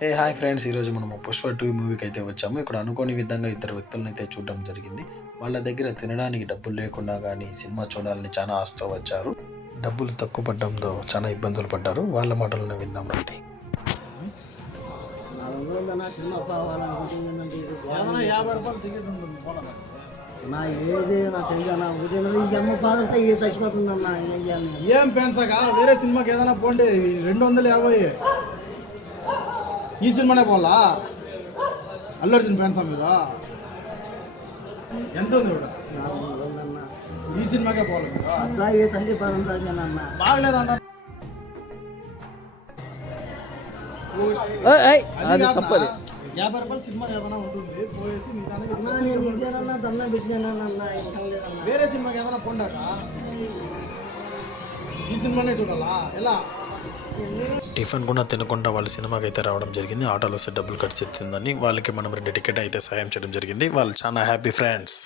Hi friends, ఈరోజు మనము పుష్ప 2 మూవీకి అయితే వచ్చాము. ఇక్కడ అనుకోని విధంగా ఇద్దరు వ్యక్తులను అయితే చూడడం జరిగింది. వాళ్ళ దగ్గర తినడానికి డబ్బులు లేకుండా కానీ సినిమా చూడాలని చాలా ఆశతో వచ్చారు. డబ్బులు తక్కువ పడడంతో చాలా ఇబ్బందులు పడ్డారు. వాళ్ళ మాటలను విందాం రండి. నా ఏది నా తెలియదు ఉదయం ఈ అమ్మ బాధంతా ఏ చచ్చిపోతుందన్నా ఏం పెన్సగా వేరే సినిమాకి ఏదైనా పోండి 250 ఈ సినిమానే పోలా అల్లు అర్జున్ పెన్సా మీరు ఎంత ఉంది కూడా ఈ సినిమాకే పోవాలి మీరు అద్దా ఏ తల్లి బాధంతా బాగలేదన్న అది తప్పది 50 రూపాయలు సినిమా ఏదైనా ఉంటుంది పోయేసి మీ దండం పెట్టినానన్నా వేరే సినిమాకి ఏదైనా పోండాక ఈ సినిమానే చూడాలా ఎలా టిఫిన్ కూడా తినకుండా వాళ్ళ సినిమాకి అయితే రావడం జరిగింది. ఆటోలో వస్తే డబ్బులు ఖర్చు ఎత్తుందని వాళ్ళకి మనం 2 టికెట్ అయితే సాయం చేయడం జరిగింది. వాళ్ళు చాలా హ్యాపీ ఫ్రెండ్స్.